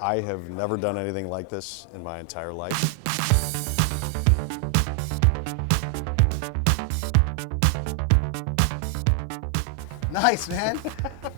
I have never done anything like this in my entire life. Nice, man.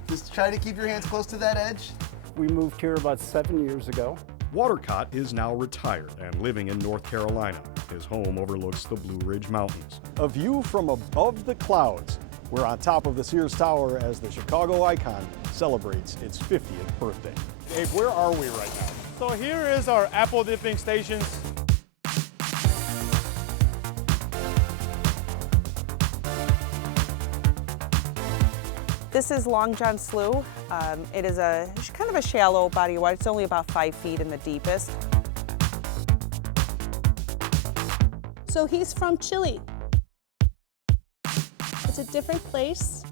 Just try to keep your hands close to that edge. We moved here about 7 years ago. Watercott is now retired and living in North Carolina. His home overlooks the Blue Ridge Mountains. A view from above the clouds. We're on top of the Sears Tower as the Chicago icon celebrates its 50th birthday. Dave, where are we right now? So here is our apple dipping stations. This is Long John Slough. It is kind of a shallow body of water. It's only about 5 feet in the deepest. So he's from Chile. It's a different place.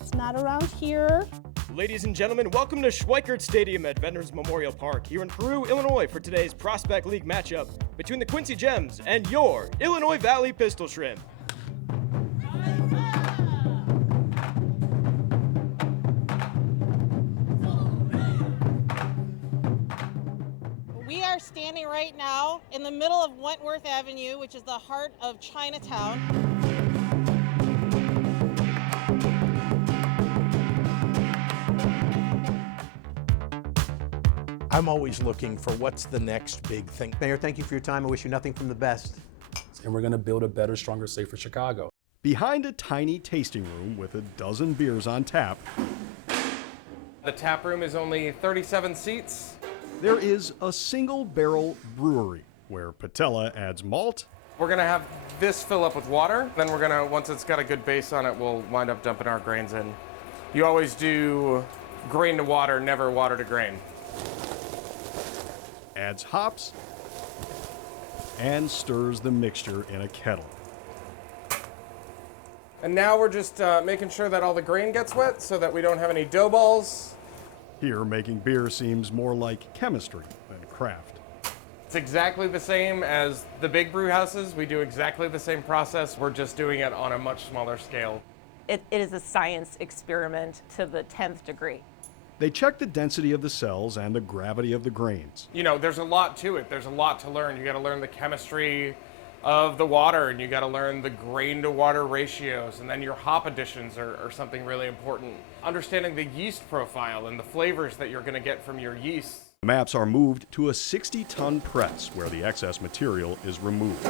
It's not around here. Ladies and gentlemen, welcome to Schweikert Stadium at Veterans Memorial Park here in Peru, Illinois for today's Prospect League matchup between the Quincy Gems and your Illinois Valley Pistol Shrimp. We are standing right now in the middle of Wentworth Avenue, which is the heart of Chinatown. I'm always looking for what's the next big thing. Mayor, thank you for your time. I wish you nothing from the best. And we're going to build a better, stronger, safer Chicago. Behind a tiny tasting room with a dozen beers on tap, the tap room is only 37 seats. there is a single barrel brewery where Patella adds malt. We're gonna have this fill up with water. Then we're gonna, once it's got a good base on it, we'll wind up dumping our grains in. You always do grain to water, never water to grain. Adds hops, and stirs the mixture in a kettle. And now we're just making sure that all the grain gets wet so that we don't have any dough balls. Here, making beer seems more like chemistry than craft. It's exactly the same as the big brew houses. We do exactly the same process. We're just doing it on a much smaller scale. It is a science experiment to the 10th degree. They check the density of the cells and the gravity of the grains. You know, there's a lot to it. There's a lot to learn. You got to learn the chemistry of the water, and you got to learn the grain to water ratios, and then your hop additions are something really important. Understanding the yeast profile and the flavors that you're going to get from your yeast. The maps are moved to a 60-ton press where the excess material is removed.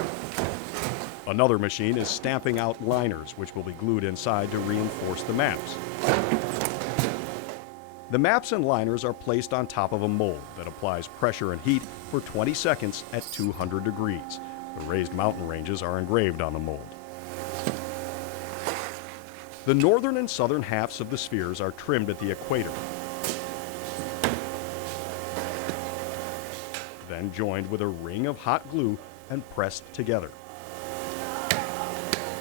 Another machine is stamping out liners, which will be glued inside to reinforce the maps. The maps and liners are placed on top of a mold that applies pressure and heat for 20 seconds at 200 degrees. The raised mountain ranges are engraved on the mold. The northern and southern halves of the spheres are trimmed at the equator, then joined with a ring of hot glue and pressed together.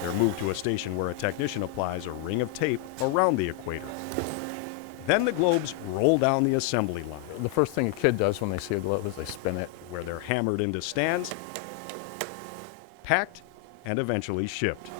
They're moved to a station where a technician applies a ring of tape around the equator. Then the globes roll down the assembly line. The first thing a kid does when they see a globe is they spin it. Where they're hammered into stands, packed, and eventually shipped.